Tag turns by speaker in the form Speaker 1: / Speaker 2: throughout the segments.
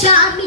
Speaker 1: স্বামী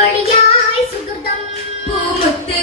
Speaker 1: പൊന്നൊഴിയായി സുഹൃതം.
Speaker 2: പൂമുത്ത്